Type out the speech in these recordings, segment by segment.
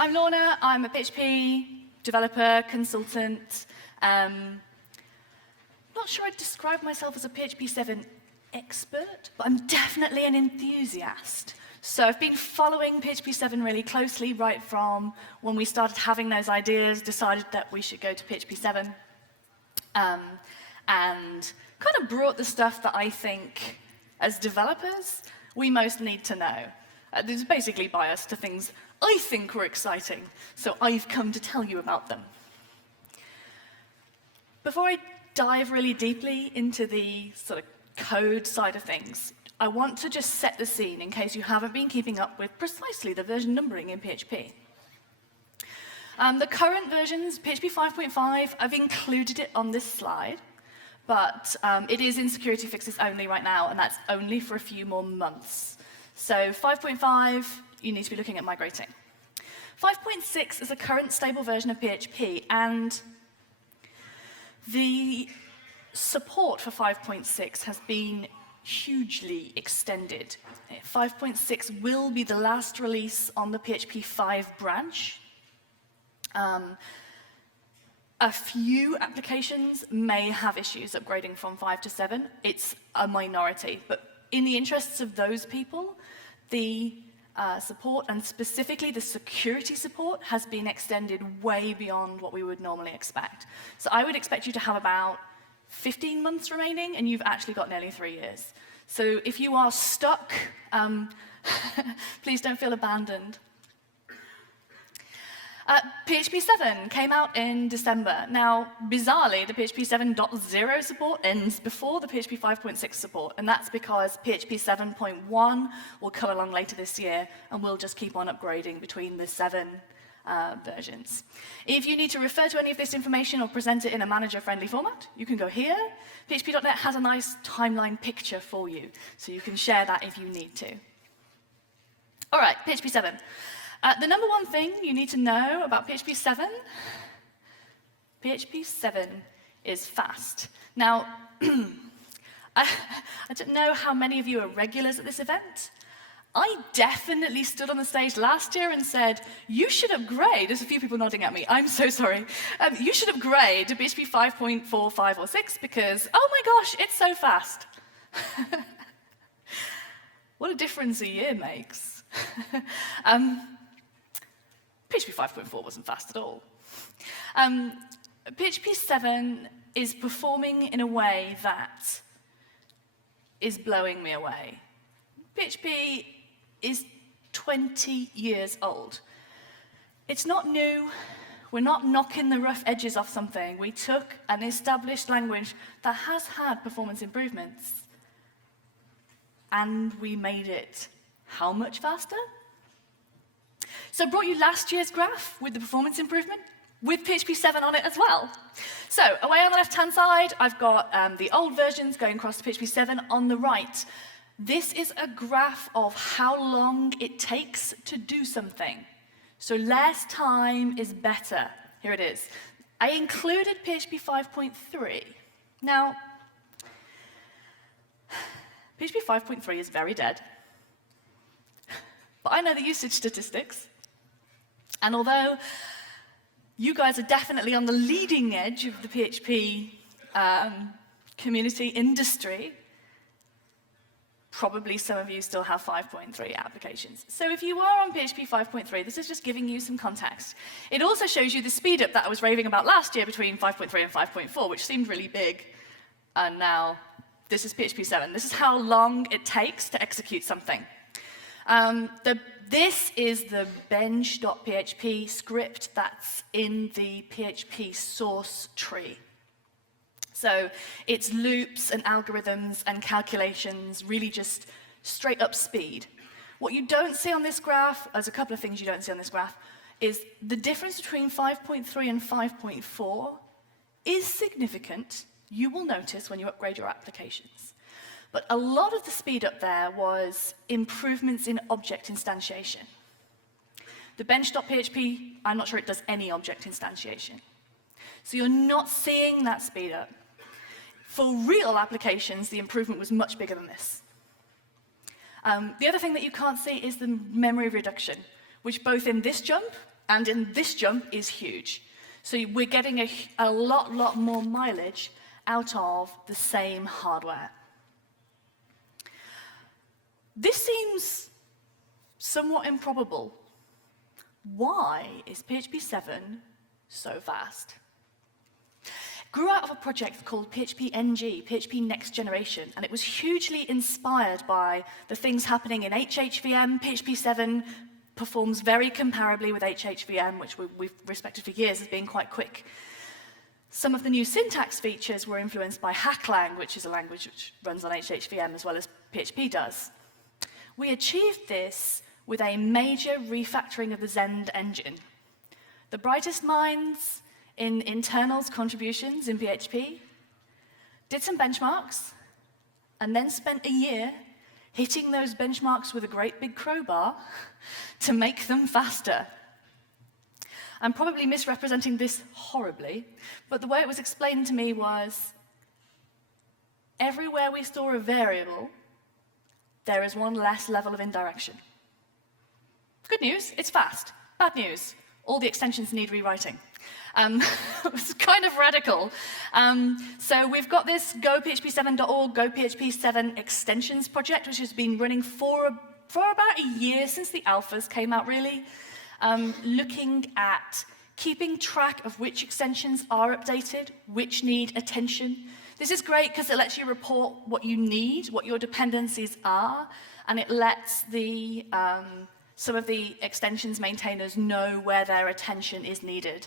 I'm Lorna. I'm a PHP developer, consultant. Not sure I'd describe myself as a PHP7 expert, but I'm definitely an enthusiast. So I've been following PHP7 really closely right from when we started having those ideas, decided that we should go to PHP7, and kind of brought the stuff that I think, as developers, we most need to know. There's basically biased to things I think were exciting, so I've come to tell you about them. Before I dive really deeply into the sort of code side of things, I want to just set the scene in case you haven't been keeping up with precisely the version numbering in PHP. The current versions, PHP 5.5, I've included it on this slide, but it is in security fixes only right now, and that's only for a few more months. So 5.5, you need to be looking at migrating. 5.6 is a current stable version of PHP, and the support for 5.6 has been hugely extended. 5.6 will be the last release on the PHP 5 branch. A few applications may have issues upgrading from 5 to 7. It's a minority, but in the interests of those people, the support, and specifically the security support, has been extended way beyond what we would normally expect. So I would expect you to have about 15 months remaining, and you've actually got nearly 3 years. So if you are stuck, please don't feel abandoned. PHP 7 came out in December. Now, bizarrely, the PHP 7.0 support ends before the PHP 5.6 support, and that's because PHP 7.1 will come along later this year, and we'll just keep on upgrading between the 7 versions. If you need to refer to any of this information or present it in a manager-friendly format, you can go here. PHP.NET has a nice timeline picture for you, so you can share that if you need to. All right, PHP 7. The number one thing you need to know about PHP 7, PHP 7 is fast. Now, I don't know how many of you are regulars at this event. I definitely stood on the stage last year and said, you should upgrade. There's a few people nodding at me. I'm so sorry. You should upgrade to PHP 5.4, 5, or 6 because, oh my gosh, it's so fast. What a difference a year makes. PHP 5.4 wasn't fast at all. PHP 7 is performing in a way that is blowing me away. PHP is 20 years old. It's not new. We're not knocking the rough edges off something. We took an established language that has had performance improvements, and we made it how much faster? So I brought you last year's graph with the performance improvement, with PHP 7 on it as well. So away on the left-hand side, I've got the old versions going across to PHP 7 on the right. This is a graph of how long it takes to do something. So less time is better. Here it is. I included PHP 5.3. Now, PHP 5.3 is very dead. But I know the usage statistics. And although you guys are definitely on the leading edge of the PHP community industry, probably some of you still have 5.3 applications. So if you are on PHP 5.3, this is just giving you some context. It also shows you the speed up that I was raving about last year between 5.3 and 5.4, which seemed really big. And now this is PHP 7. This is how long it takes to execute something. This is the bench.php script that's in the PHP source tree. So it's loops and algorithms and calculations, really just straight up speed. What you don't see on this graph, there's a couple of things you don't see on this graph, is the difference between 5.3 and 5.4 is significant. You will notice when you upgrade your applications. But a lot of the speed up there was improvements in object instantiation. The bench.php, I'm not sure it does any object instantiation. So you're not seeing that speed up. For real applications, the improvement was much bigger than this. The other thing that you can't see is the memory reduction, which both in this jump And in this jump is huge. So we're getting a lot more mileage out of the same hardware. This seems somewhat improbable. Why is PHP7 so fast? Grew out of a project called PHP-NG, PHP Next Generation, and it was hugely inspired by the things happening in HHVM. PHP7 performs very comparably with HHVM, which we've respected for years as being quite quick. Some of the new syntax features were influenced by Hacklang, which is a language which runs on HHVM as well as PHP does. We achieved this with a major refactoring of the Zend engine. The brightest minds in internals contributions in PHP did some benchmarks and then spent a year hitting those benchmarks with a great big crowbar to make them faster. I'm probably misrepresenting this horribly, but the way it was explained to me was, everywhere we store a variable, there is one less level of indirection. Good news, it's fast. Bad news, all the extensions need rewriting. It's kind of radical. So we've got this gophp7.org, gophp7 extensions project, which has been running for about a year since the alphas came out, really, looking at keeping track of which extensions are updated, which need attention. This is great because it lets you report what you need, what your dependencies are, and it lets the some of the extensions maintainers know where their attention is needed.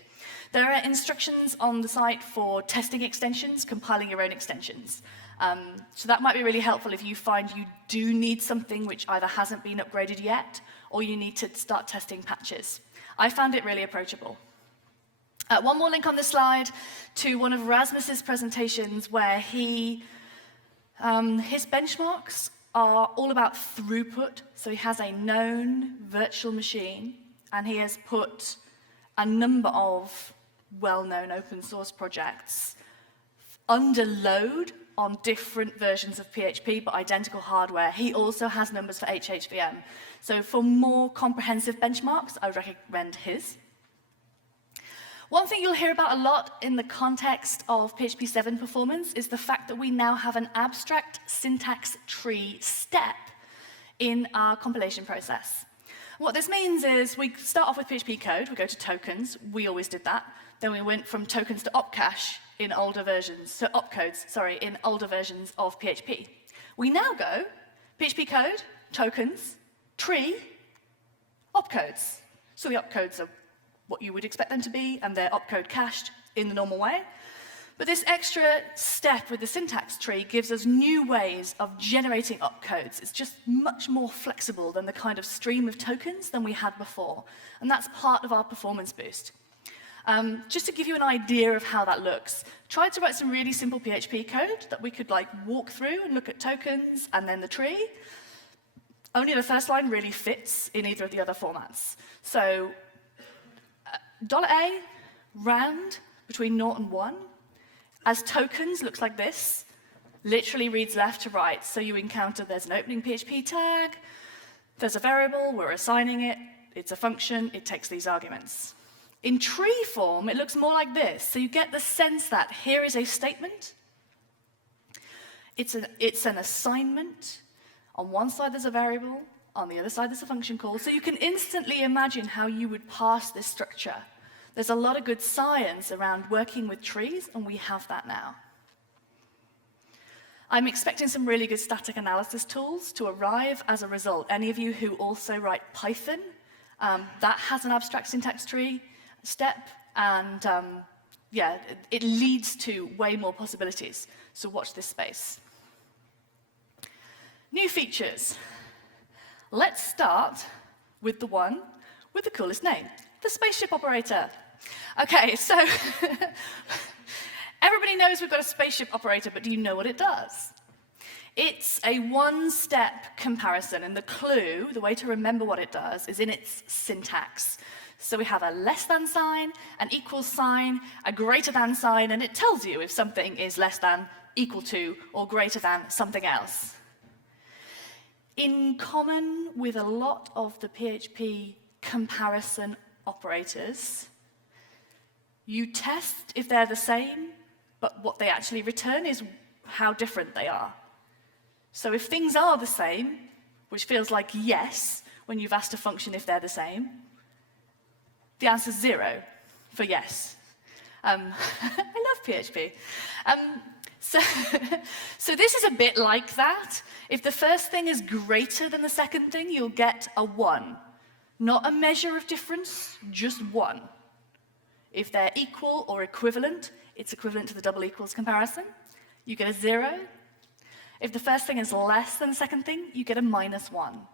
There are instructions on the site for testing extensions, compiling your own extensions. So that might be really helpful if you find you do need something which either hasn't been upgraded yet, or you need to start testing patches. I found it really approachable. One more link on this slide to one of Rasmus's presentations where his benchmarks are all about throughput. So he has a known virtual machine, and he has put a number of well-known open source projects under load on different versions of PHP, but identical hardware. He also has numbers for HHVM. So for more comprehensive benchmarks, I recommend his. One thing you'll hear about a lot in the context of PHP7 performance is the fact that we now have an abstract syntax tree step in our compilation process. What this means is we start off with PHP code, we go to tokens, we always did that. Then we went from tokens to opcache in older versions, so opcodes, sorry, in older versions of PHP. We now go PHP code, tokens, tree, opcodes. So the opcodes are what you would expect them to be, and they're opcode cached in the normal way. But this extra step with the syntax tree gives us new ways of generating opcodes. It's just much more flexible than the kind of stream of tokens than we had before. And that's part of our performance boost. Just to give you an idea of how that looks, tried to write some really simple PHP code that we could walk through and look at tokens and then the tree. Only the first line really fits in either of the other formats. So $A, round between 0 and 1. As tokens, looks like this. Literally reads left to right. So you encounter there's an opening PHP tag, there's a variable, we're assigning it, it's a function, it takes these arguments. In tree form, it looks more like this. So you get the sense that here is a statement, it's an assignment. On one side there's a variable, on the other side there's a function call. So you can instantly imagine how you would parse this structure. There's a lot of good science around working with trees, and we have that now. I'm expecting some really good static analysis tools to arrive as a result. Any of you who also write Python, that has an abstract syntax tree step, and yeah, it leads to way more possibilities. So watch this space. New features. Let's start with the one with the coolest name, the spaceship operator. Okay, so everybody knows we've got a spaceship operator, but do you know what it does? It's a one-step comparison, and the clue, the way to remember what it does, is in its syntax. So we have a less than sign, an equal sign, a greater than sign, and it tells you if something is less than, equal to, or greater than something else. In common with a lot of the PHP comparison operators, you test if they're the same, but what they actually return is how different they are. So if things are the same, which feels like yes when you've asked a function if they're the same, the answer is 0 for yes. I love PHP. So this is a bit like that. If the first thing is greater than the second thing, you'll get a 1. Not a measure of difference, just 1. If they're equal or equivalent, it's equivalent to the double equals comparison. You get a 0. If the first thing is less than the second thing, you get a -1.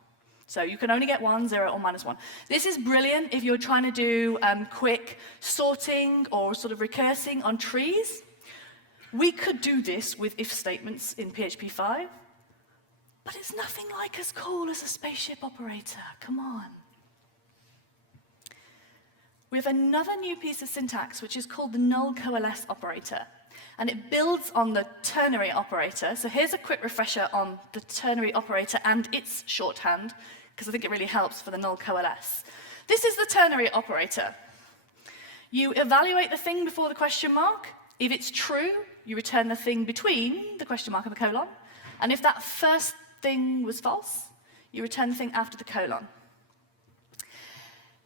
So you can only get 1, 0, or -1. This is brilliant if you're trying to do quick sorting or sort of recursing on trees. We could do this with if statements in PHP5, but it's nothing like as cool as a spaceship operator. Come on. We have another new piece of syntax, which is called the null coalesce operator. And it builds on the ternary operator. So here's a quick refresher on the ternary operator and its shorthand, because I think it really helps for the null coalesce. This is the ternary operator. You evaluate the thing before the question mark. If it's true, you return the thing between the question mark and the colon. And if that first thing was false, you return the thing after the colon.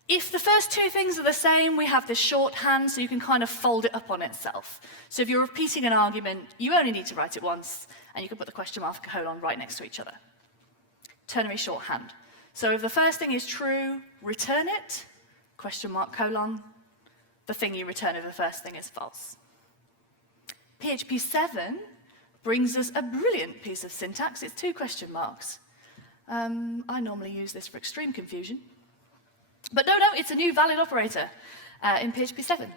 If the first two things are the same, we have this shorthand, so you can kind of fold it up on itself. So if you're repeating an argument, you only need to write it once, and you can put the question mark and colon right next to each other. Ternary shorthand. So if the first thing is true, return it, question mark, colon, the thing you return if the first thing is false. PHP7 brings us a brilliant piece of syntax. It's 2 question marks. I normally use this for extreme confusion. But no, it's a new valid operator in PHP7.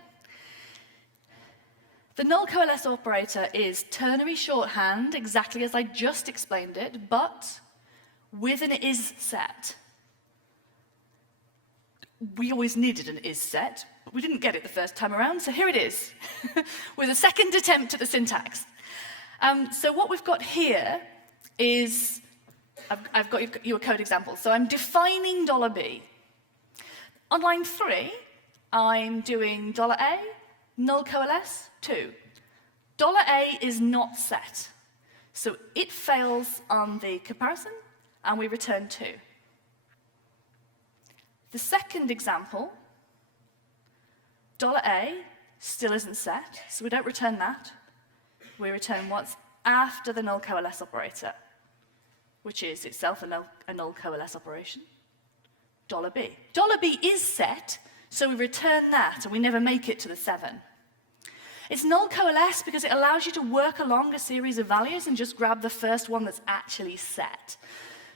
The null coalesce operator is ternary shorthand, exactly as I just explained it, but with an is set. We always needed an is set, but we didn't get it the first time around, so here it is, with a second attempt at the syntax. So what we've got here is, I've got you a code example. So I'm defining $B. On line 3, I'm doing $A, null coalesce, 2. $A is not set, so it fails on the comparison, and we return 2. The second example, $A still isn't set, so we don't return that. We return what's after the null coalesce operator, which is itself a null coalesce operation. $B. $B is set, so we return that, and we never make it to the 7. It's null coalesce because it allows you to work along a series of values and just grab the first one that's actually set.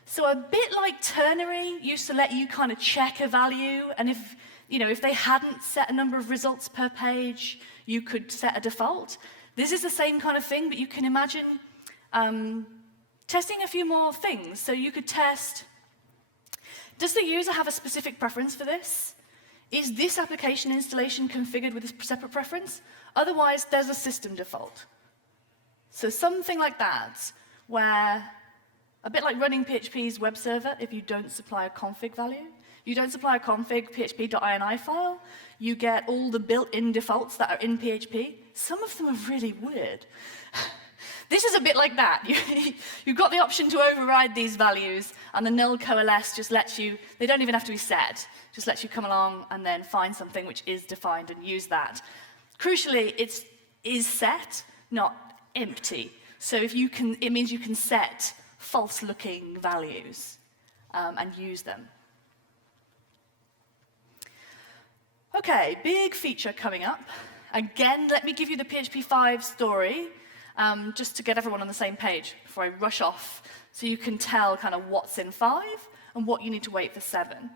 So a bit like ternary used to let you kind of check a value, and if they hadn't set a number of results per page, you could set a default. This is the same kind of thing, but you can imagine testing a few more things. So you could test, does the user have a specific preference for this? Is this application installation configured with a separate preference? Otherwise, there's a system default. So something like that, where, a bit like running PHP's web server, if you don't supply a config value, you don't supply a config php.ini file, you get all the built-in defaults that are in PHP. Some of them are really weird. This is a bit like that. You've got the option to override these values, and the null coalesce just lets you, they don't even have to be set, just lets you come along and then find something which is defined and use that. Crucially, it is set, not empty. So it means you can set false-looking values and use them. Okay, big feature coming up. Again, let me give you the PHP5 story, just to get everyone on the same page before I rush off, so you can tell kind of what's in 5 and what you need to wait for 7.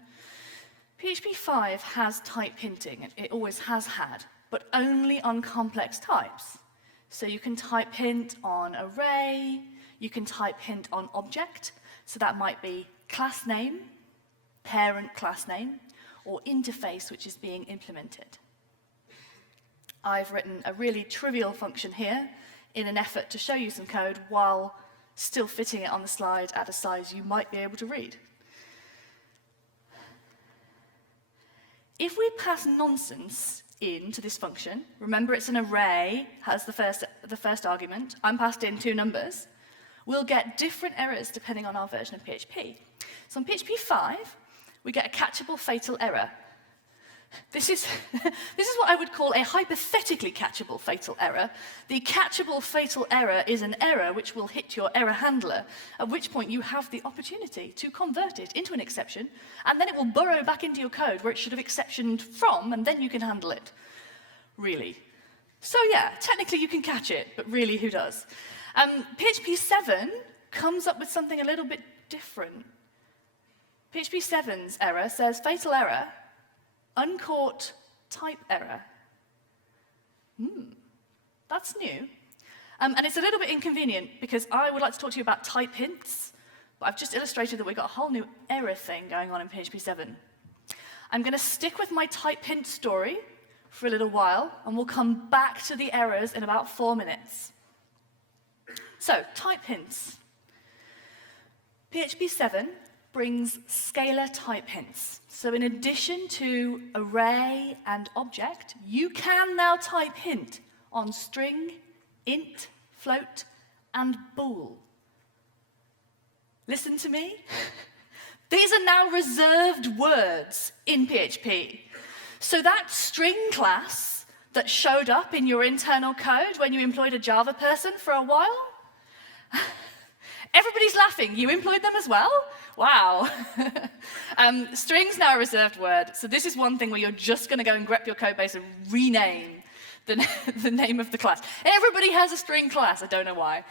PHP5 has type hinting, it always has had, but only on complex types. So you can type hint on array, you can type hint on object, so that might be class name, parent class name, or interface which is being implemented. I've written a really trivial function here in an effort to show you some code while still fitting it on the slide at a size you might be able to read. if we pass nonsense into this function, remember it's an array, has the first argument, I'm passed in 2 numbers, we'll get different errors depending on our version of PHP. So on PHP5, we get a catchable fatal error. This is what I would call a hypothetically catchable fatal error. The catchable fatal error is an error which will hit your error handler, at which point you have the opportunity to convert it into an exception, and then it will burrow back into your code where it should have exceptioned from, and then you can handle it. Really. So yeah, technically you can catch it, but really, who does? PHP7 comes up with something a little bit different. PHP7's error says fatal error, uncaught type error. That's new. And it's a little bit inconvenient because I would like to talk to you about type hints, but I've just illustrated that we've got a whole new error thing going on in PHP7. I'm going to stick with my type hint story for a little while, and we'll come back to the errors in about 4 minutes. So, type hints. PHP7 brings scalar type hints. So in addition to array and object, you can now type hint on string, int, float, and bool. Listen to me. These are now reserved words in PHP. So that string class that showed up in your internal code when you employed a Java person for a while, everybody's laughing. You employed them as well? Wow. String's now a reserved word, so this is one thing where you're just going to go and grep your code base and rename the name of the class. Everybody has a string class, I don't know why.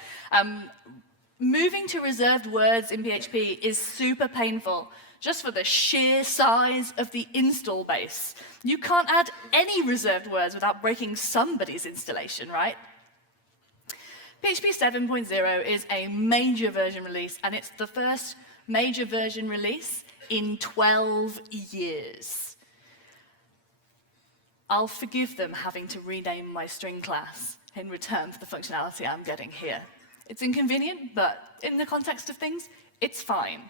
Moving to reserved words in PHP is super painful, just for the sheer size of the install base. You can't add any reserved words without breaking somebody's installation, right? PHP 7.0 is a major version release, and it's the first major version release in 12 years. I'll forgive them having to rename my string class in return for the functionality I'm getting here. It's inconvenient, but in the context of things, it's fine.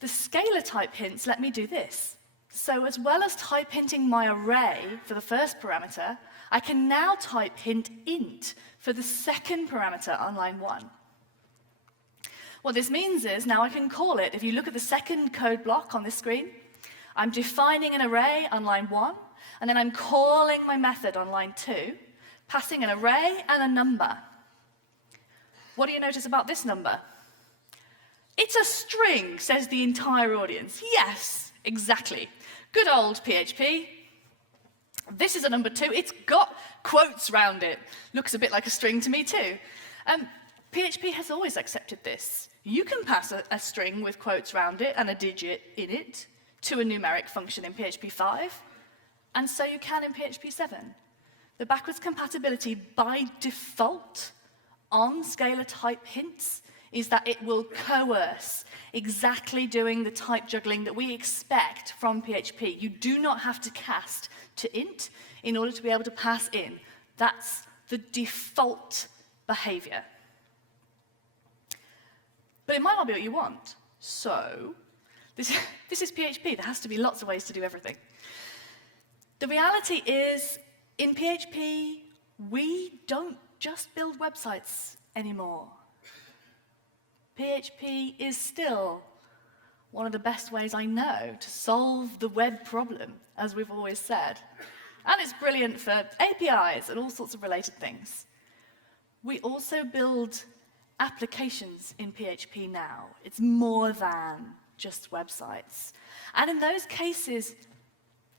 The scalar type hints let me do this. So as well as type hinting my array for the first parameter, I can now type hint int for the second parameter on line 1. What this means is now I can call it, if you look at the second code block on this screen, I'm defining an array on line 1, and then I'm calling my method on line 2, passing an array and a number. What do you notice about this number? It's a string, says the entire audience. Yes, exactly. Good old PHP. This is a number 2. It's got quotes around it. Looks a bit like a string to me too. PHP has always accepted this. You can pass a string with quotes around it and a digit in it to a numeric function in PHP5, and so you can in PHP7. The backwards compatibility by default on scalar type hints is that it will coerce exactly doing the type juggling that we expect from PHP. You do not have to cast to int in order to be able to pass in. That's the default behavior. But it might not be what you want. So this is PHP. There has to be lots of ways to do everything. The reality is, in PHP, we don't just build websites anymore. PHP is still one of the best ways I know to solve the web problem, as we've always said. And it's brilliant for APIs and all sorts of related things. We also build applications in PHP now. It's more than just websites. And in those cases,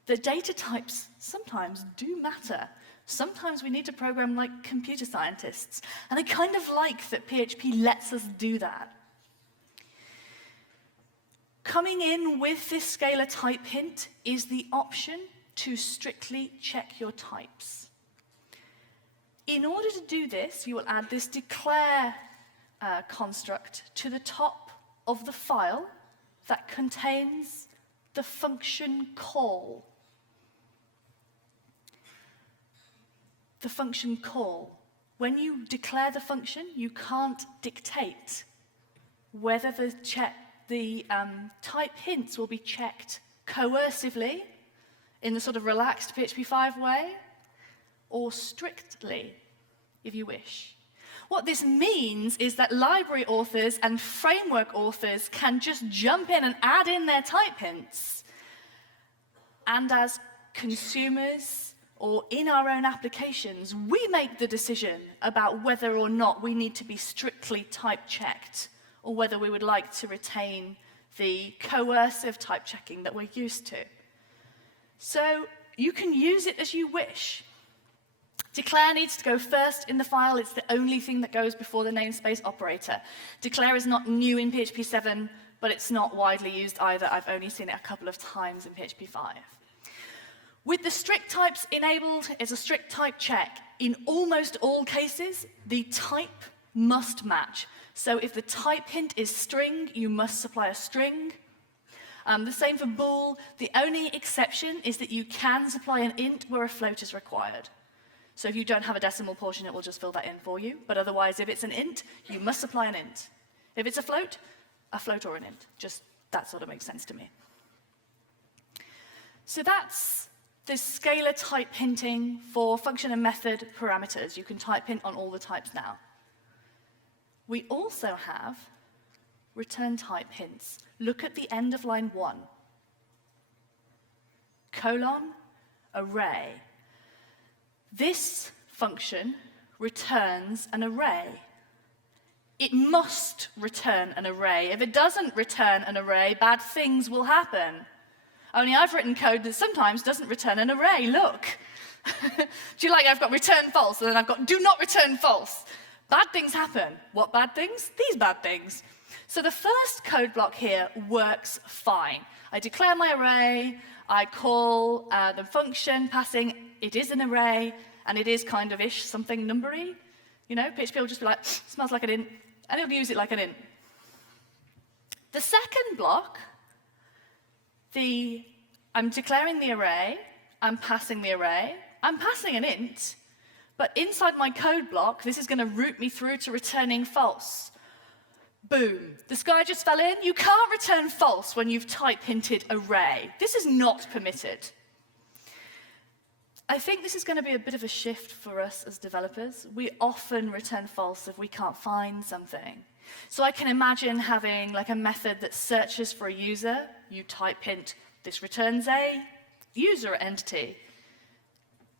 the data types sometimes do matter. Sometimes we need to program like computer scientists, and I kind of like that PHP lets us do that. Coming in with this scalar type hint is the option to strictly check your types. In order to do this, you will add this declare construct to the top of the file that contains the function call. The function call. When you declare the function, you can't dictate whether the type hints will be checked coercively, in the sort of relaxed PHP5 way, or strictly, if you wish. What this means is that library authors and framework authors can just jump in and add in their type hints. And as consumers, or in our own applications, we make the decision about whether or not we need to be strictly type checked, or whether we would like to retain the coercive type checking that we're used to. So you can use it as you wish. Declare needs to go first in the file. It's the only thing that goes before the namespace operator. Declare is not new in PHP7, but it's not widely used either. I've only seen it a couple of times in PHP5. With the strict types enabled, it's a strict type check. In almost all cases, the type must match. So if the type hint is string, you must supply a string. The same for bool. The only exception is that you can supply an int where a float is required. So if you don't have a decimal portion, it will just fill that in for you. But otherwise, if it's an int, you must supply an int. If it's a float or an int. Just that sort of makes sense to me. So that's the scalar type hinting for function and method parameters. You can type hint on all the types now. We also have return type hints. Look at the end of line 1. Colon, array. This function returns an array. It must return an array. If it doesn't return an array, bad things will happen. Only I've written code that sometimes doesn't return an array. Look. Do you like I've got return false, and then I've got do not return false. Bad things happen. What bad things? These bad things. So the first code block here works fine. I declare my array, I call the function passing, it is an array, and it is kind of ish something numbery. You know, PHP will just be like, smells like an int, and it'll use it like an int. The second block, I'm declaring the array, I'm passing the array, I'm passing an int, but inside my code block, this is going to route me through to returning false. Boom. The sky just fell in. You can't return false when you've type hinted array. This is not permitted. I think this is going to be a bit of a shift for us as developers. We often return false if we can't find something. So I can imagine having like a method that searches for a user. You type hint, this returns a user entity.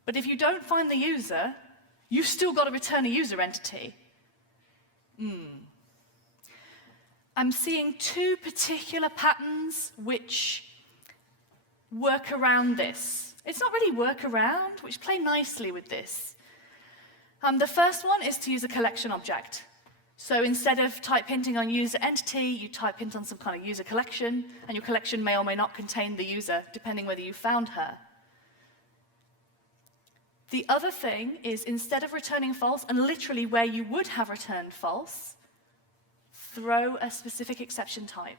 But if you don't find the user, you've still got to return a user entity. I'm seeing two particular patterns which work around this. It's not really work around, which play nicely with this. The first one is to use a collection object. So instead of type hinting on user entity, you type hint on some kind of user collection, and your collection may or may not contain the user, depending whether you found her. The other thing is, instead of returning false, and literally where you would have returned false, throw a specific exception type.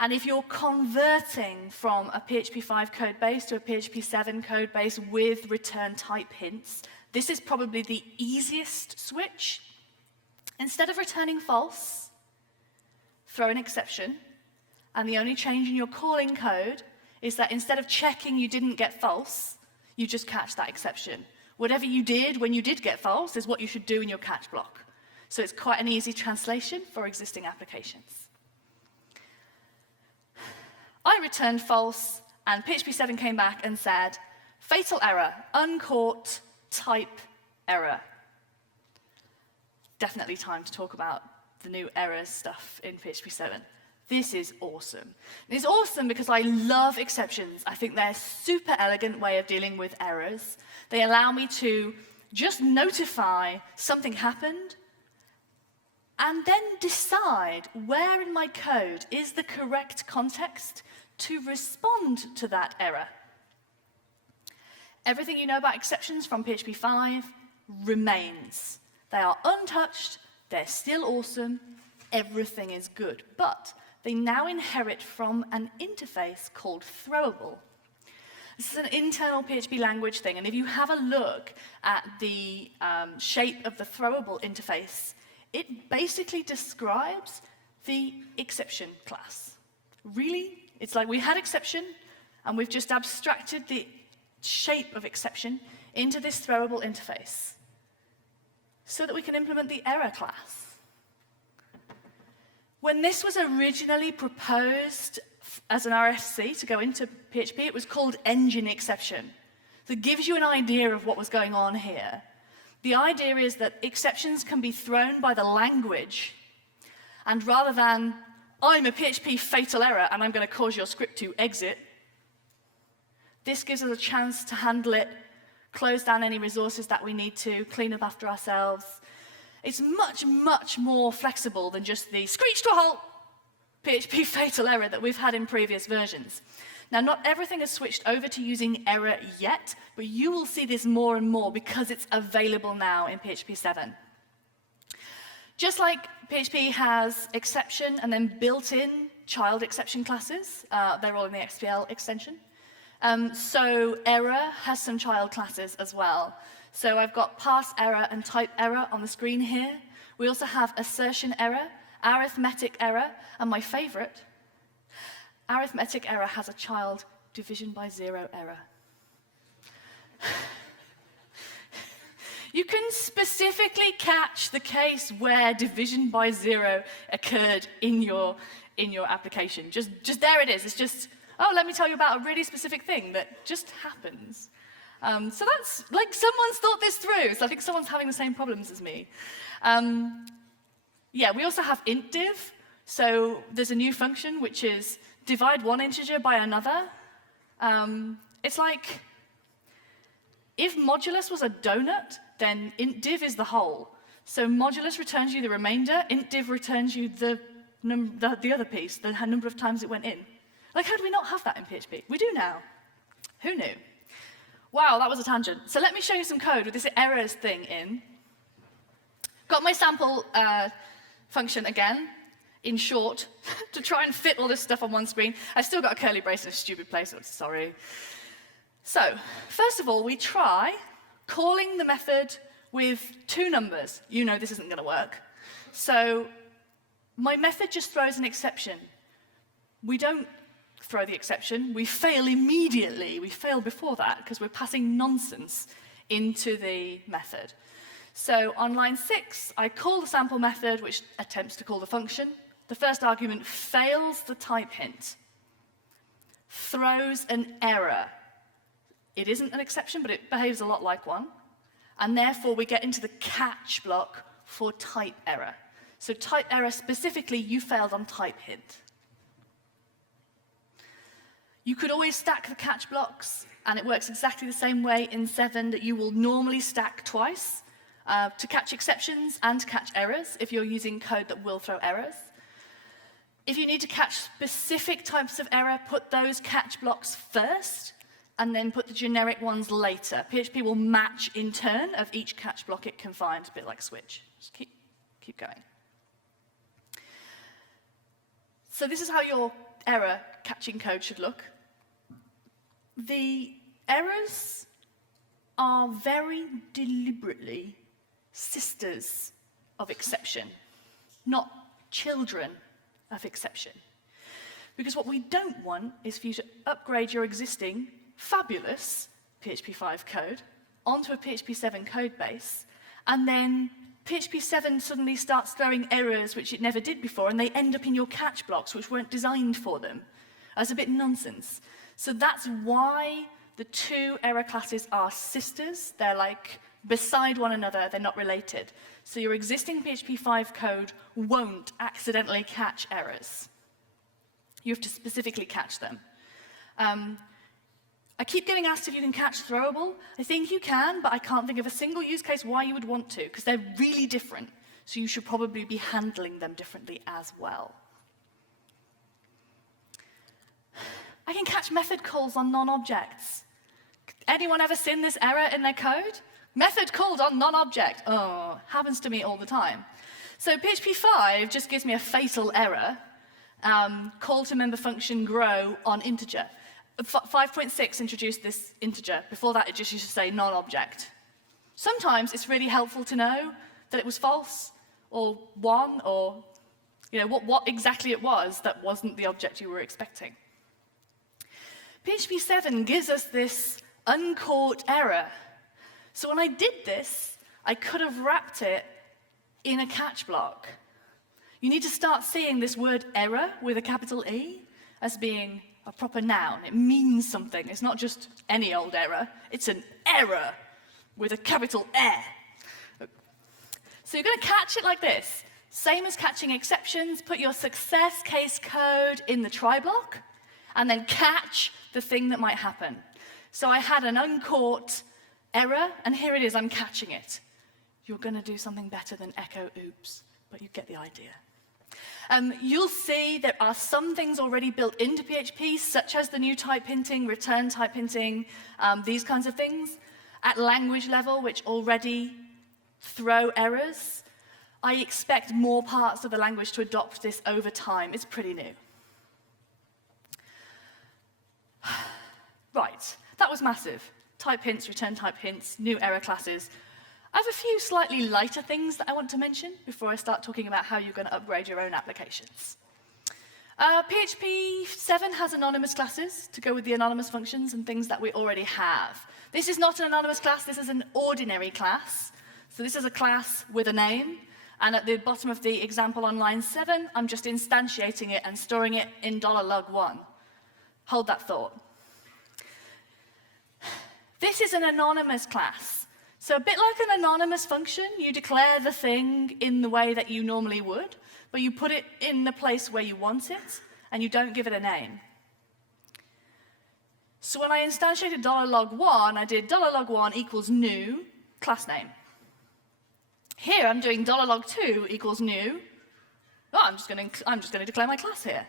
And if you're converting from a PHP5 code base to a PHP7 code base with return type hints, this is probably the easiest switch. Instead of returning false, throw an exception, and the only change in your calling code is that instead of checking you didn't get false, you just catch that exception. Whatever you did when you did get false is what you should do in your catch block. So it's quite an easy translation for existing applications. I returned false, and PHP7 came back and said, fatal error, uncaught type error. Definitely time to talk about the new errors stuff in PHP7. This is awesome. It's awesome because I love exceptions. I think they're a super elegant way of dealing with errors. They allow me to just notify something happened and then decide where in my code is the correct context to respond to that error. Everything you know about exceptions from PHP5 remains. They are untouched, they're still awesome, everything is good. But they now inherit from an interface called throwable. This is an internal PHP language thing, and if you have a look at the shape of the throwable interface, it basically describes the exception class. Really It's like we had exception, and we've just abstracted the shape of exception into this throwable interface so that we can implement the error class. When this was originally proposed as an RFC to go into PHP, it was called engine exception. So it gives you an idea of what was going on here. The idea is that exceptions can be thrown by the language, and rather than, I'm a PHP fatal error and I'm going to cause your script to exit, this gives us a chance to handle it, close down any resources that we need to, clean up after ourselves. It's much, much more flexible than just the screech to a halt PHP fatal error that we've had in previous versions. Now, not everything has switched over to using error yet, but you will see this more and more because it's available now in PHP7. Just like PHP has exception and then built-in child exception classes, they're all in the XPL extension. So error has some child classes as well. So I've got parse error and type error on the screen here. We also have assertion error, arithmetic error, and my favorite, arithmetic error has a child division by 0 error. You can specifically catch the case where division by 0 occurred in your application. Just there it is. It's just, oh, let me tell you about a really specific thing that just happens. So that's, like, someone's thought this through. So I think someone's having the same problems as me. Yeah, we also have int div. So there's a new function which is divide one integer by another. It's like, if modulus was a donut, then int div is the whole. So modulus returns you the remainder, int div returns you the other piece, the number of times it went in. Like, how do we not have that in PHP? We do now. Who knew? Wow, that was a tangent. So let me show you some code with this errors thing in. Got my sample function again, in short, to try and fit all this stuff on one screen. I've still got a curly brace in a stupid place, so sorry. So, first of all, we try calling the method with 2 numbers. You know this isn't going to work. So, my method just throws an exception. We don't throw the exception. We fail immediately. We fail before that because we're passing nonsense into the method. So, on line 6, I call the sample method, which attempts to call the function. The first argument fails the type hint, throws an error. It isn't an exception, but it behaves a lot like one. And therefore, we get into the catch block for type error. So type error, specifically, you failed on type hint. You could always stack the catch blocks, and it works exactly the same way in 7 that you will normally stack twice to catch exceptions and to catch errors if you're using code that will throw errors. If you need to catch specific types of error, put those catch blocks first, and then put the generic ones later. PHP will match in turn of each catch block it can find, a bit like switch. Just keep going. So this is how your error catching code should look. The errors are very deliberately sisters of exception, not children of exception. Because what we don't want is for you to upgrade your existing fabulous PHP5 code onto a PHP7 code base, and then PHP7 suddenly starts throwing errors which it never did before, and they end up in your catch blocks which weren't designed for them. That's a bit nonsense. So that's why the 2 error classes are sisters. They're like beside one another, they're not related. So your existing PHP5 code won't accidentally catch errors. You have to specifically catch them. I keep getting asked if you can catch throwable. I think you can, but I can't think of a single use case why you would want to, because they're really different. So you should probably be handling them differently as well. I can catch method calls on non-objects. Anyone ever seen this error in their code? Method called on non-object. Oh, happens to me all the time. So PHP5 just gives me a fatal error. Call to member function grow on integer. 5.6 introduced this integer. Before that, it just used to say non-object. Sometimes it's really helpful to know that it was false, or 1, or what exactly it was that wasn't the object you were expecting. PHP7 gives us this uncaught error. So when I did this, I could have wrapped it in a catch block. You need to start seeing this word error with a capital E as being a proper noun. It means something. It's not just any old error. It's an error with a capital E. So you're going to catch it like this. Same as catching exceptions, put your success case code in the try block, and then catch the thing that might happen. So I had an uncaught error, and here it is, I'm catching it. You're going to do something better than echo oops, but you get the idea. You'll see there are some things already built into PHP, such as the new type hinting, return type hinting, these kinds of things, at language level, which already throw errors. I expect more parts of the language to adopt this over time. It's pretty new. Right, that was massive. Type hints, return type hints, new error classes. I have a few slightly lighter things that I want to mention before I start talking about how you're going to upgrade your own applications. PHP7 has anonymous classes to go with the anonymous functions and things that we already have. This is not an anonymous class, this is an ordinary class. So this is a class with a name, and at the bottom of the example on line 7, I'm just instantiating it and storing it in $log1. Hold that thought. This is an anonymous class. So a bit like an anonymous function, you declare the thing in the way that you normally would, but you put it in the place where you want it, and you don't give it a name. So when I instantiated $log1, I did $log1 equals new class name. Here I'm doing $log2 equals new. Oh, I'm just going to declare my class here.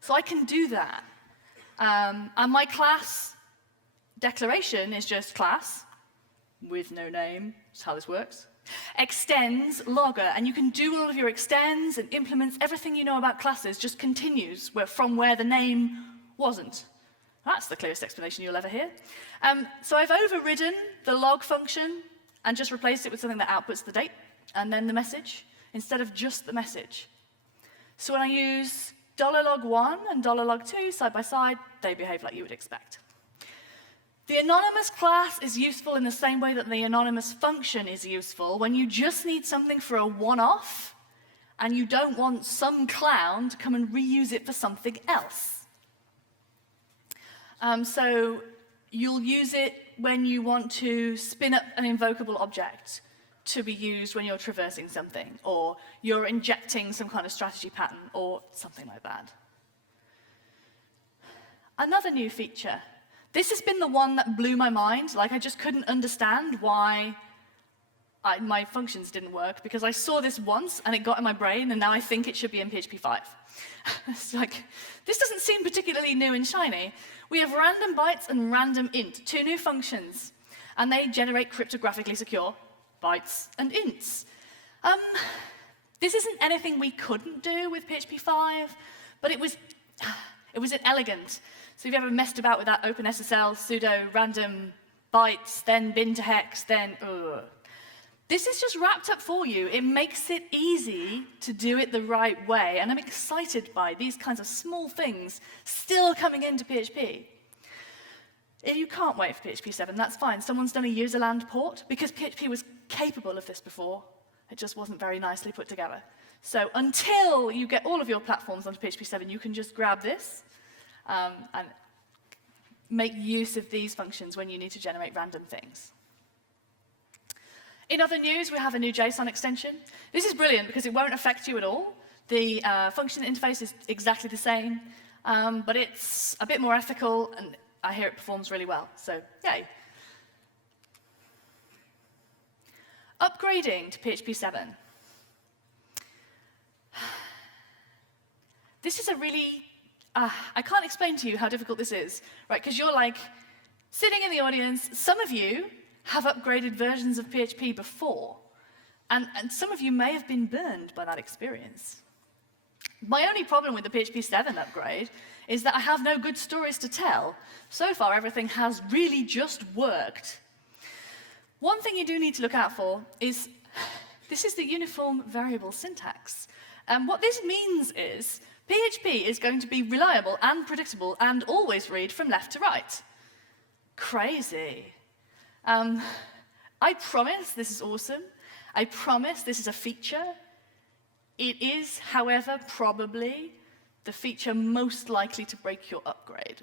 So I can do that. And my class declaration is just class with no name. That's how this works. Extends logger, and you can do all of your extends and implements. Everything you know about classes just continues from where the name wasn't. That's the clearest explanation you'll ever hear. So I've overridden the log function and just replaced it with something that outputs the date and then the message instead of just the message. So when I use $log1 and $log2 side by side, they behave like you would expect. The anonymous class is useful in the same way that the anonymous function is useful when you just need something for a one-off and you don't want some clown to come and reuse it for something else. So you'll use it when you want to spin up an invocable object to be used when you're traversing something, or you're injecting some kind of strategy pattern, or something like that. Another new feature. This has been the one that blew my mind. Like, I just couldn't understand why my functions didn't work, because I saw this once and it got in my brain, and now I think it should be in PHP5. It's like, this doesn't seem particularly new and shiny. We have random bytes and random int, two new functions, and they generate cryptographically secure bytes and ints. This isn't anything we couldn't do with PHP5, but it was inelegant. So if you ever messed about with that OpenSSL, sudo, random bytes, then bin to hex, then this is just wrapped up for you. It makes it easy to do it the right way, and I'm excited by these kinds of small things still coming into PHP. If you can't wait for PHP7, that's fine. Someone's done a userland port, because PHP was capable of this before. It just wasn't very nicely put together. So until you get all of your platforms onto PHP7, you can just grab this and make use of these functions when you need to generate random things. In other news, we have a new JSON extension. This is brilliant because it won't affect you at all. The function interface is exactly the same, but it's a bit more ethical, and I hear it performs really well, so yay. Upgrading to PHP7. This is a really, I can't explain to you how difficult this is, right? Because you're like sitting in the audience. Some of you have upgraded versions of PHP before, and some of you may have been burned by that experience. My only problem with the PHP7 upgrade is that I have no good stories to tell. So far, everything has really just worked. One thing you do need to look out for is, this is the uniform variable syntax. What this means is, PHP is going to be reliable and predictable and always read from left to right. Crazy. I promise this is awesome. I promise this is a feature. It is, however, probably the feature most likely to break your upgrade.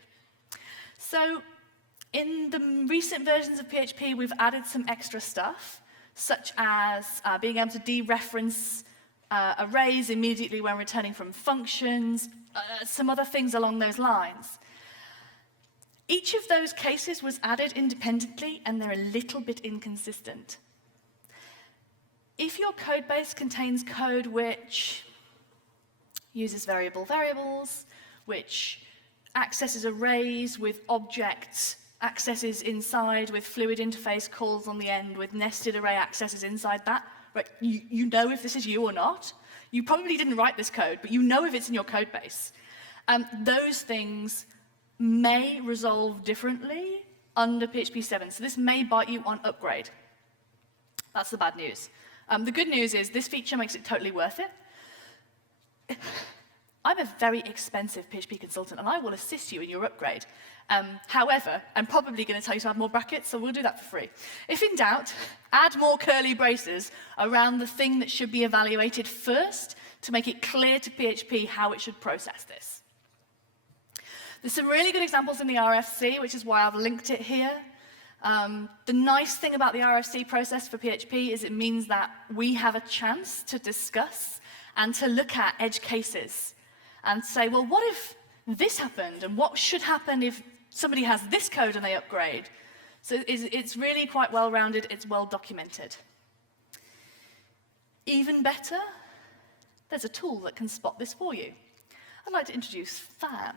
So in the recent versions of PHP, we've added some extra stuff, such as being able to dereference arrays immediately when returning from functions, some other things along those lines. Each of those cases was added independently, and they're a little bit inconsistent. If your code base contains code which uses variables, which accesses arrays with objects, accesses inside with fluid interface calls on the end, with nested array accesses inside that, right? You know if this is you or not. You probably didn't write this code, but you know if it's in your code base. Those things may resolve differently under PHP7, so this may bite you on upgrade. That's the bad news. The good news is this feature makes it totally worth it. I'm a very expensive PHP consultant, and I will assist you in your upgrade. However, I'm probably going to tell you to add more brackets, so we'll do that for free. If in doubt, add more curly braces around the thing that should be evaluated first to make it clear to PHP how it should process this. There's some really good examples in the RFC, which is why I've linked it here. The nice thing about the RFC process for PHP is it means that we have a chance to discuss and to look at edge cases and say, well, what if this happened? And what should happen if somebody has this code and they upgrade? So it's really quite well-rounded, it's well-documented. Even better, there's a tool that can spot this for you. I'd like to introduce Fan.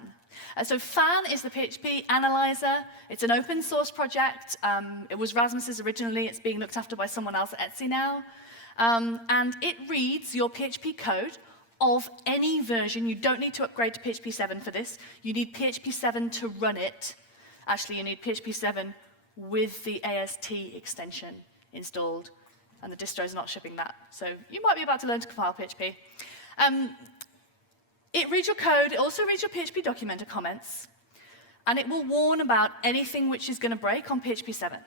So Fan is the PHP analyzer. It's an open source project. It was Rasmus's originally. It's being looked after by someone else at Etsy now. And it reads your PHP code of any version. You don't need to upgrade to PHP7 for this. You need PHP7 to run it. Actually, you need PHP7 with the AST extension installed, and the distro is not shipping that. So you might be about to learn to compile PHP. It reads your code, it also reads your PHP documenter comments, and it will warn about anything which is going to break on PHP7.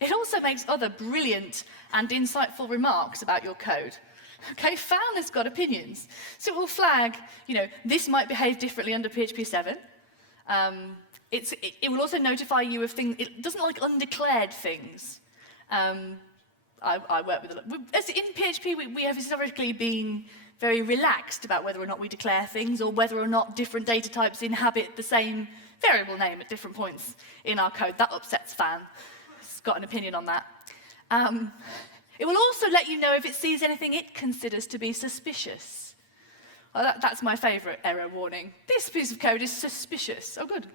It also makes other brilliant and insightful remarks about your code. Okay, Fan has got opinions. So it will flag, this might behave differently under PHP7. It will also notify you of things, it doesn't like undeclared things. I work with a lot. As in PHP, we have historically been very relaxed about whether or not we declare things or whether or not different data types inhabit the same variable name at different points in our code. That upsets Fan. It's got an opinion on that. It will also let you know if it sees anything it considers to be suspicious. Well, that's my favorite error warning. This piece of code is suspicious. Oh, good.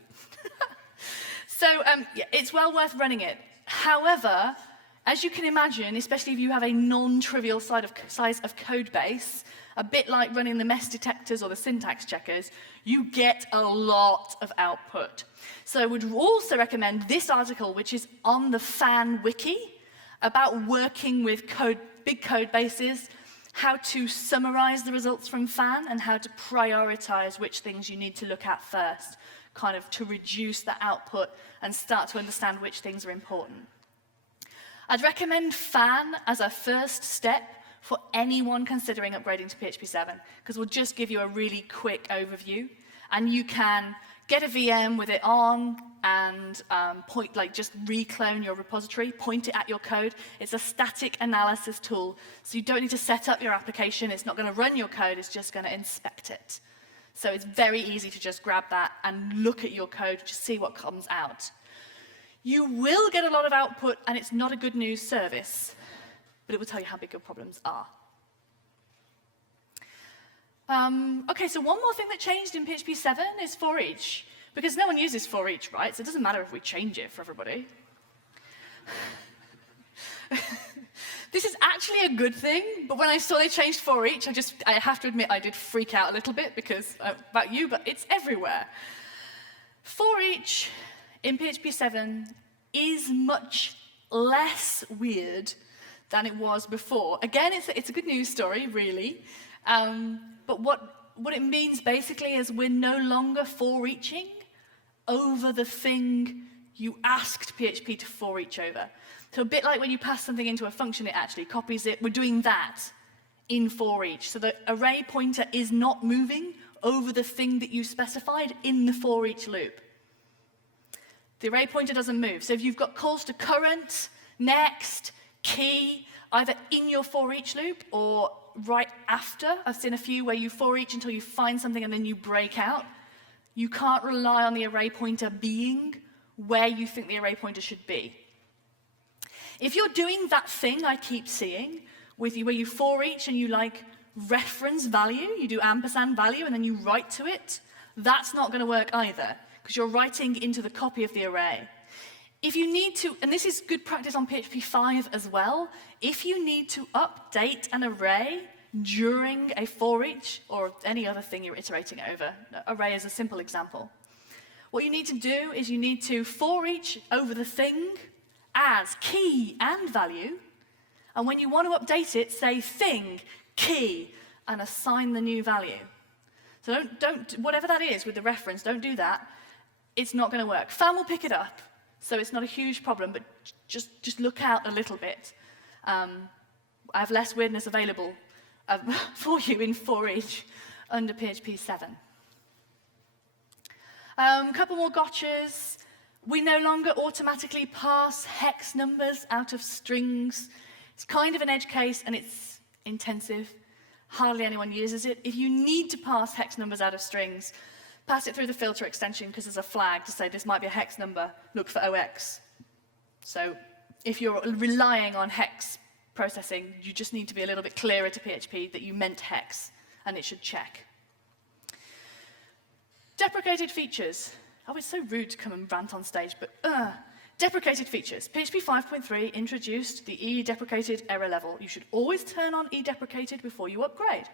So yeah, it's well worth running it. However, as you can imagine, especially if you have a non-trivial size of code base, a bit like running the mess detectors or the syntax checkers, you get a lot of output. So I would also recommend this article, which is on the Fan wiki, about working with big code bases, how to summarize the results from Fan, and how to prioritize which things you need to look at first, kind of to reduce the output and start to understand which things are important. I'd recommend Fan as a first step for anyone considering upgrading to PHP7, because we'll just give you a really quick overview, and you can get a VM with it on and just reclone your repository, point it at your code. It's a static analysis tool, so you don't need to set up your application. It's not going to run your code, it's just going to inspect it. So it's very easy to just grab that and look at your code to see what comes out. You will get a lot of output, and it's not a good news service, but it will tell you how big your problems are. Okay, so one more thing that changed in PHP7 is ForEach, because no one uses ForEach, right? So it doesn't matter if we change it for everybody. This is actually a good thing, but when I saw they changed ForEach, I have to admit I did freak out a little bit, because about you, but it's everywhere. ForEach in PHP7 is much less weird than it was before. Again, it's a good news story, really. But what it means basically is we're no longer for-eaching over the thing you asked PHP to for-each over. So a bit like when you pass something into a function, it actually copies it. We're doing that in for-each. So the array pointer is not moving over the thing that you specified in the for-each loop. The array pointer doesn't move. So if you've got calls to current, next, key, either in your for-each loop or right after, I've seen a few where you for-each until you find something and then you break out, you can't rely on the array pointer being where you think the array pointer should be. If you're doing that thing I keep seeing, where you for-each and you like reference value, you do ampersand value and then you write to it, that's not going to work either, because you're writing into the copy of the array. If you need to, and this is good practice on PHP5 as well, if you need to update an array during a for-each or any other thing you're iterating over, array is a simple example, what you need to do is you need to for-each over the thing as key and value, and when you want to update it, say thing, key, and assign the new value. So don't whatever that is with the reference, don't do that. It's not going to work. Fan will pick it up, so it's not a huge problem, but just look out a little bit. I have less weirdness available for you in ForEach under PHP7. Couple more gotchas. We no longer automatically pass hex numbers out of strings. It's kind of an edge case, and it's intensive. Hardly anyone uses it. If you need to pass hex numbers out of strings, pass it through the filter extension because there's a flag to say this might be a hex number, look for OX. So if you're relying on hex processing, you just need to be a little bit clearer to PHP that you meant hex, and it should check. Deprecated features. Oh, it's so rude to come and rant on stage, but deprecated features. PHP 5.3 introduced the e-deprecated error level. You should always turn on e-deprecated before you upgrade.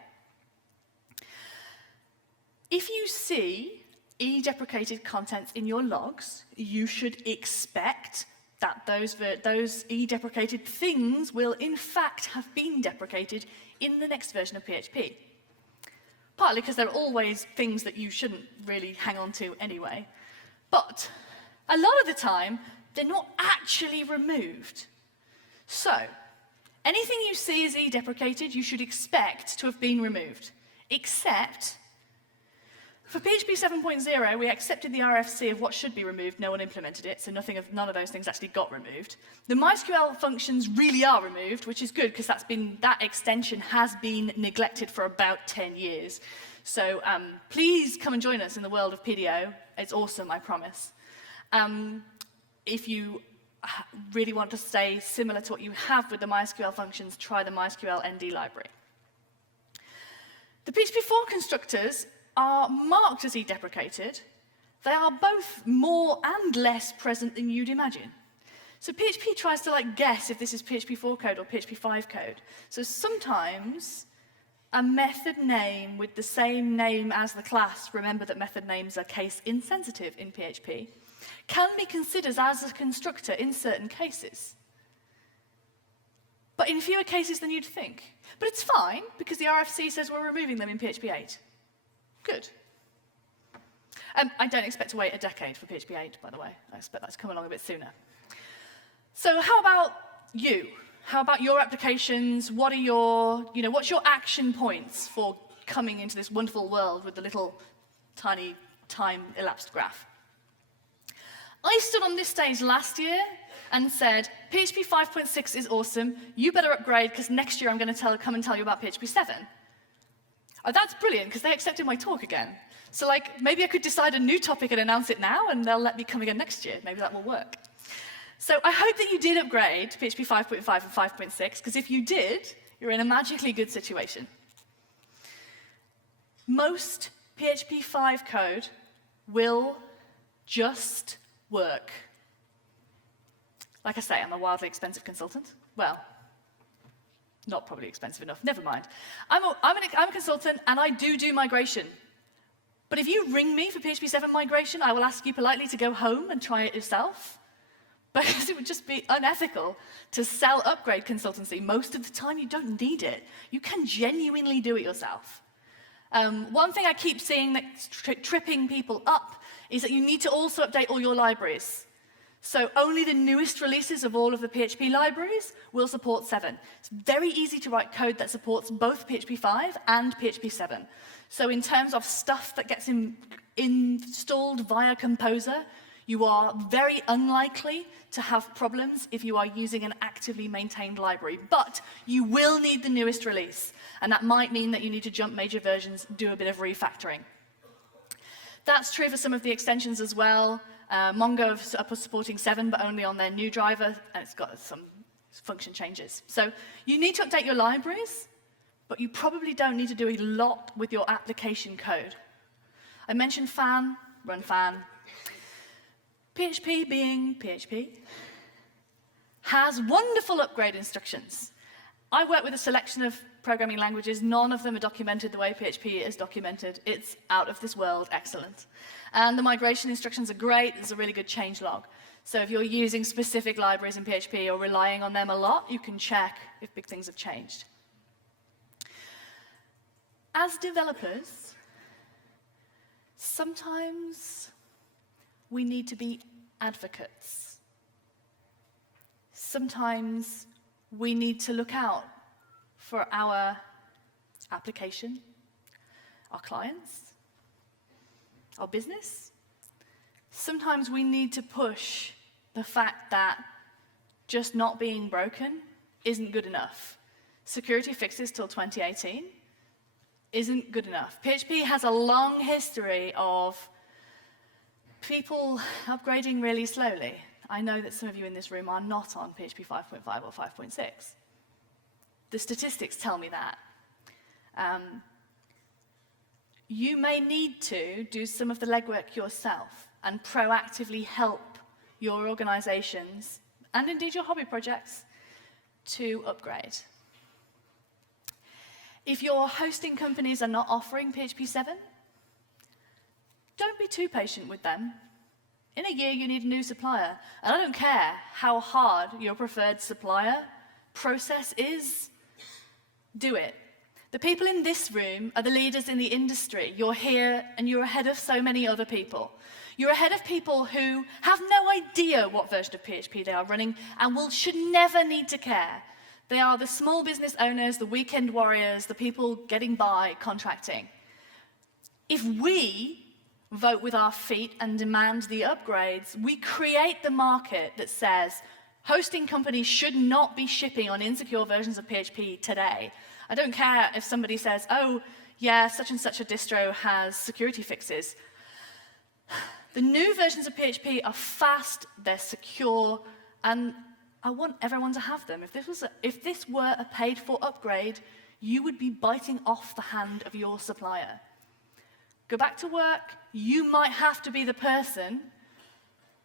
If you see e-deprecated contents in your logs, you should expect that those e-deprecated things will in fact have been deprecated in the next version of PHP. Partly because there are always things that you shouldn't really hang on to anyway. But a lot of the time, they're not actually removed. So, anything you see as e-deprecated, you should expect to have been removed. Except, for PHP 7.0, we accepted the RFC of what should be removed. No one implemented it, so none of those things actually got removed. The MySQL functions really are removed, which is good, because that extension has been neglected for about 10 years. So please come and join us in the world of PDO. It's awesome, I promise. If you really want to stay similar to what you have with the MySQL functions, try the MySQL ND library. The PHP4 constructors are marked as e-deprecated. They are both more and less present than you'd imagine. So PHP tries to guess if this is PHP4 code or PHP5 code. So sometimes a method name with the same name as the class, remember that method names are case insensitive in PHP, can be considered as a constructor in certain cases. But in fewer cases than you'd think. But it's fine, because the RFC says we're removing them in PHP 8. Good. I don't expect to wait a decade for PHP 8, by the way. I expect that to come along a bit sooner. So how about you? How about your applications? What are what's your action points for coming into this wonderful world with the little tiny time-elapsed graph? I stood on this stage last year and said, PHP 5.6 is awesome. You better upgrade, because next year I'm going to come and tell you about PHP 7. Oh, that's brilliant, because they accepted my talk again. So maybe I could decide a new topic and announce it now, and they'll let me come again next year. Maybe that will work. So I hope that you did upgrade to PHP 5.5 and 5.6, because if you did, you're in a magically good situation. Most PHP 5 code will just work. Like I say, I'm a wildly expensive consultant. Well, not probably expensive enough, never mind. I'm a consultant, and I do migration. But if you ring me for PHP 7 migration, I will ask you politely to go home and try it yourself. because it would just be unethical to sell upgrade consultancy. Most of the time, you don't need it. You can genuinely do it yourself. One thing I keep seeing that's tripping people up is that you need to also update all your libraries. So only the newest releases of all of the PHP libraries will support 7. It's very easy to write code that supports both PHP5 and PHP7. So in terms of stuff that gets installed via Composer, you are very unlikely to have problems if you are using an actively maintained library. But you will need the newest release, and that might mean that you need to jump major versions, do a bit of refactoring. That's true for some of the extensions as well. Mongo are supporting 7, but only on their new driver, and it's got some function changes. So you need to update your libraries, but you probably don't need to do a lot with your application code. I mentioned fan, run fan. PHP, being PHP, has wonderful upgrade instructions. I work with a selection of programming languages. None of them are documented the way PHP is documented. It's out of this world excellent. And the migration instructions are great. There's a really good changelog. So if you're using specific libraries in PHP or relying on them a lot, you can check if big things have changed. As developers, sometimes we need to be advocates. Sometimes we need to look out for our application, our clients, our business. Sometimes we need to push the fact that just not being broken isn't good enough. Security fixes till 2018 isn't good enough. PHP has a long history of people upgrading really slowly. I know that some of you in this room are not on PHP 5.5 or 5.6. The statistics tell me that. You may need to do some of the legwork yourself and proactively help your organizations, and indeed your hobby projects, to upgrade. If your hosting companies are not offering PHP7, don't be too patient with them. In a year, you need a new supplier. And I don't care how hard your preferred supplier process is, do it. The people in this room are the leaders in the industry. You're here, and you're ahead of so many other people. You're ahead of people who have no idea what version of PHP they are running and should never need to care. They are the small business owners, the weekend warriors, the people getting by, contracting. If we vote with our feet and demand the upgrades, we create the market that says hosting companies should not be shipping on insecure versions of PHP today. I don't care if somebody says, oh, yeah, such and such a distro has security fixes. The new versions of PHP are fast, they're secure, and I want everyone to have them. If this were a paid-for upgrade, you would be biting off the hand of your supplier. Go back to work. You might have to be the person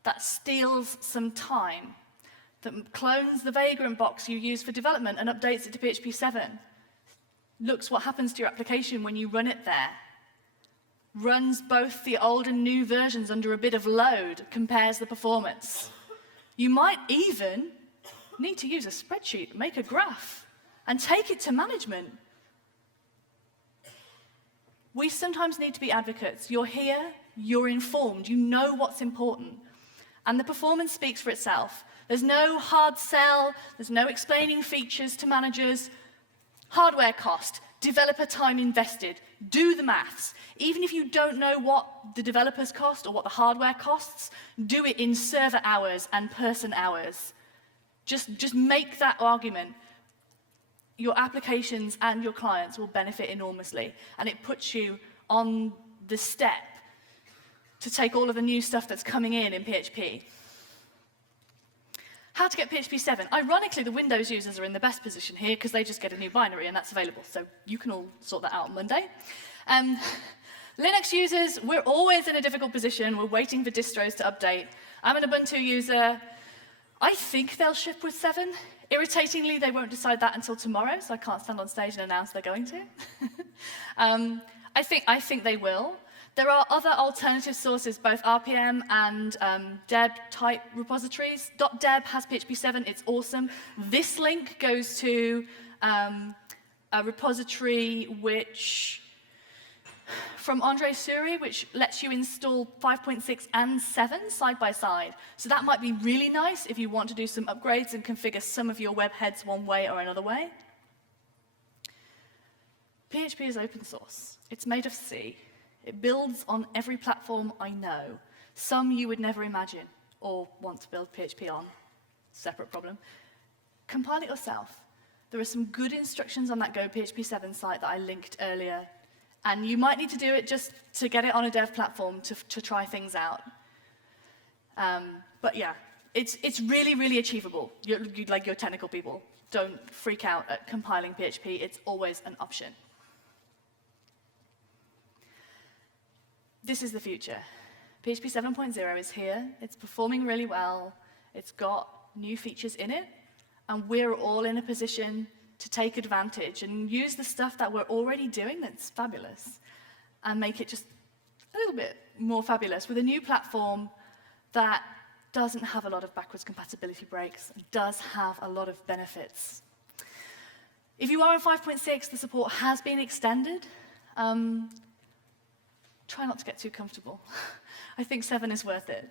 that steals some time, that clones the Vagrant box you use for development and updates it to PHP7. Looks what happens to your application when you run it there. Runs both the old and new versions under a bit of load, compares the performance. You might even need to use a spreadsheet, make a graph, and take it to management. We sometimes need to be advocates. You're here, you're informed, you know what's important. And the performance speaks for itself. There's no hard sell, there's no explaining features to managers. Hardware cost, developer time invested, do the maths. Even if you don't know what the developers cost or what the hardware costs, do it in server hours and person hours. Just make that argument. Your applications and your clients will benefit enormously, and it puts you on the step to take all of the new stuff that's coming in PHP. How to get PHP7. Ironically, the Windows users are in the best position here because they just get a new binary and that's available, so you can all sort that out on Monday. Linux users, we're always in a difficult position. We're waiting for distros to update. I'm an Ubuntu user. I think they'll ship with 7. Irritatingly, they won't decide that until tomorrow, so I can't stand on stage and announce they're going to. I think they will. There are other alternative sources, both RPM and deb type repositories. .deb has PHP7, it's awesome. This link goes to a repository which, from Andre Suri, which lets you install 5.6 and 7 side by side. So that might be really nice if you want to do some upgrades and configure some of your web heads one way or another way. PHP is open source. It's made of C. It builds on every platform I know. Some you would never imagine or want to build PHP on. Separate problem. Compile it yourself. There are some good instructions on that Go PHP7 site that I linked earlier. And you might need to do it just to get it on a dev platform to try things out. But yeah, it's really, really achievable. Like your technical people, don't freak out at compiling PHP. It's always an option. This is the future. PHP 7.0 is here. It's performing really well. It's got new features in it. And we're all in a position to take advantage and use the stuff that we're already doing that's fabulous and make it just a little bit more fabulous with a new platform that doesn't have a lot of backwards compatibility breaks and does have a lot of benefits. If you are on 5.6, the support has been extended. Try not to get too comfortable. I think 7 is worth it.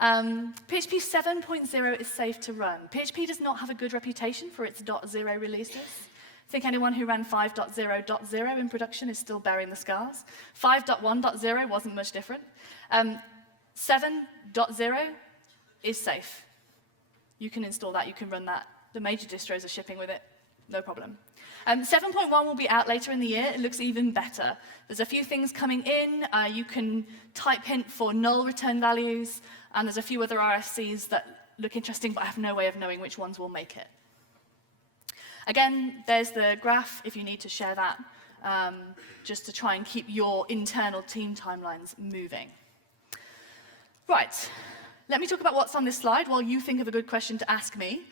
PHP 7.0 is safe to run. PHP does not have a good reputation for its .0 releases. I think anyone who ran 5.0.0 in production is still bearing the scars. 5.1.0 wasn't much different. 7.0 is safe. You can install that, you can run that. The major distros are shipping with it, no problem. 7.1 will be out later in the year. It looks even better. There's a few things coming in. You can type hint for null return values, and there's a few other RFCs that look interesting, but I have no way of knowing which ones will make it. Again, there's the graph if you need to share that, just to try and keep your internal team timelines moving. Right, let me talk about what's on this slide while you think of a good question to ask me.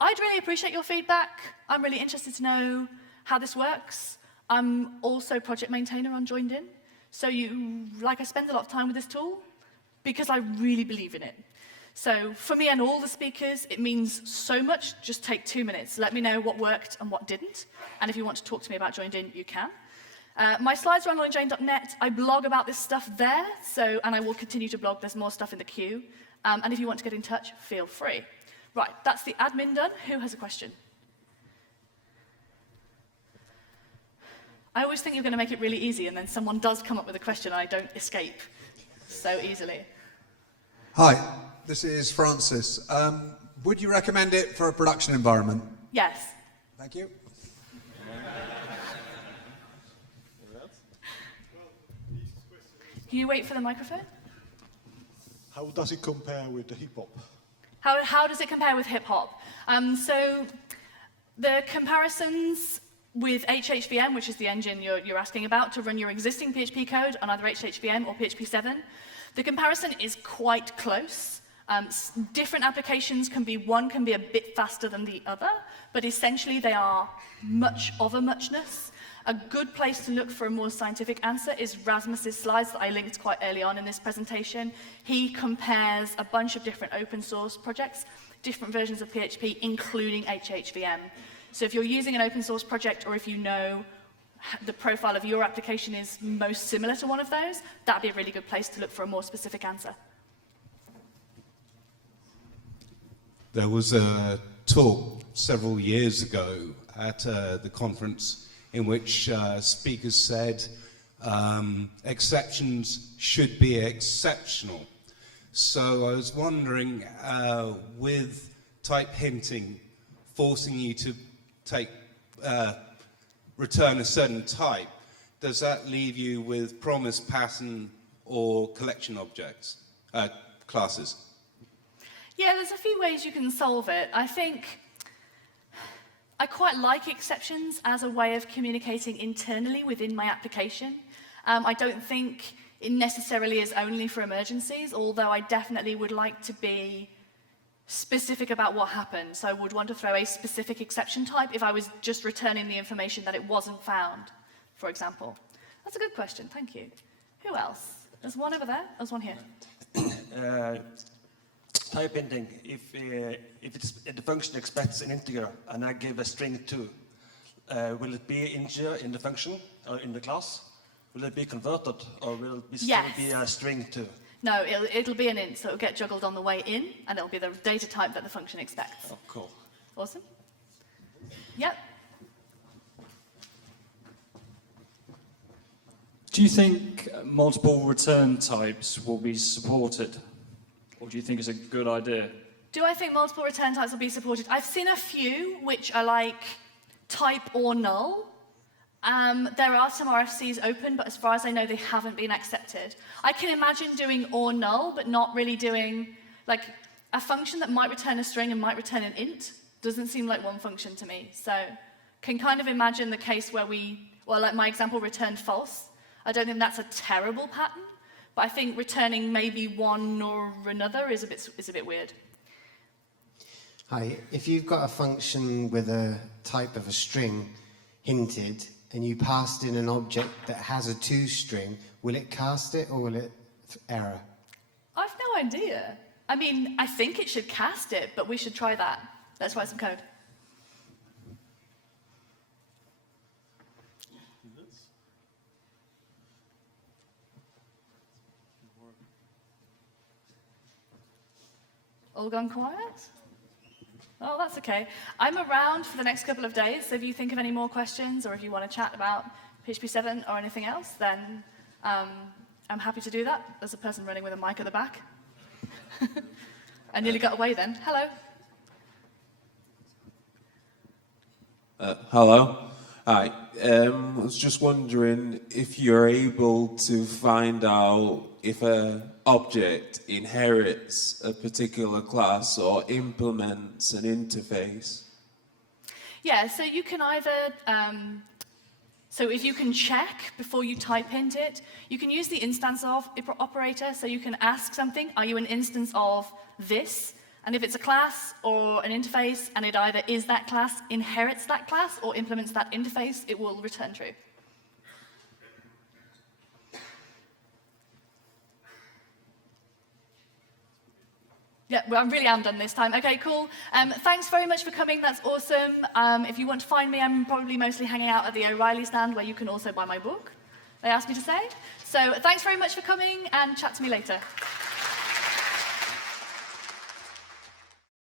I'd really appreciate your feedback. I'm really interested to know how this works. I'm also project maintainer on Joined In. So I spend a lot of time with this tool because I really believe in it. So for me and all the speakers, it means so much. Just take 2 minutes. Let me know what worked and what didn't. And if you want to talk to me about Joined In, you can. My slides are on lornaJane.net. I blog about this stuff there, and I will continue to blog. There's more stuff in the queue. And if you want to get in touch, feel free. Right, that's the admin done. Who has a question? I always think you're going to make it really easy, and then someone does come up with a question, and I don't escape so easily. Hi, this is Francis. Would you recommend it for a production environment? Yes. Thank you. Can you wait for the microphone? How does it compare with the hip-hop? How does it compare with hip-hop? So the comparisons with HHVM, which is the engine you're asking about, to run your existing PHP code on either HHVM or PHP7, the comparison is quite close. Different applications one can be a bit faster than the other, but essentially they are much of a muchness. A good place to look for a more scientific answer is Rasmus's slides that I linked quite early on in this presentation. He compares a bunch of different open source projects, different versions of PHP, including HHVM. So if you're using an open source project, or if you know the profile of your application is most similar to one of those, that'd be a really good place to look for a more specific answer. There was a talk several years ago at the conference in which speakers said exceptions should be exceptional. So I was wondering, with type hinting forcing you to return a certain type, does that leave you with promise pattern or collection objects, classes? Yeah, there's a few ways you can solve it. I think I quite like exceptions as a way of communicating internally within my application. I don't think it necessarily is only for emergencies, although I definitely would like to be specific about what happened. So I would want to throw a specific exception type if I was just returning the information that it wasn't found, for example. That's a good question, thank you. Who else? There's one over there. There's one here. Type ending. If the function expects an integer and I give a string 2, will it be an integer in the function or in the class? Will it be converted or will it still be a string 2? No, it'll be an int, so it'll get juggled on the way in, and it'll be the data type that the function expects. Oh, cool. Awesome. Yep. Do you think multiple return types will be supported? Or do you think it's a good idea? Do I think multiple return types will be supported? I've seen a few which are like type or null. There are some RFCs open, but as far as I know, they haven't been accepted. I can imagine doing or null, but not really doing, like, a function that might return a string and might return an int doesn't seem like one function to me. So can kind of imagine the case where like my example, returned false. I don't think that's a terrible pattern, but I think returning maybe one or another is a bit weird. Hi, if you've got a function with a type of a string hinted, and you passed in an object that has a toString, will it cast it or will it error? I've no idea. I mean, I think it should cast it, but we should try that. Let's write some code. All gone quiet? Oh, that's okay. I'm around for the next couple of days, so if you think of any more questions or if you want to chat about PHP7 or anything else, then I'm happy to do that. There's a person running with a mic at the back. I nearly got away then. Hello. Hello. Hi. I was just wondering if you're able to find out if an object inherits a particular class or implements an interface. Yeah, so you can either, so if you can check before you type int it, you can use the instance of operator, so you can ask something, are you an instance of this? And if it's a class or an interface, and it either is that class, inherits that class, or implements that interface, it will return true. Yeah, well, I really am done this time. Okay, cool. Thanks very much for coming. That's awesome. If you want to find me, I'm probably mostly hanging out at the O'Reilly stand, where you can also buy my book, they asked me to say. So thanks very much for coming, and chat to me later.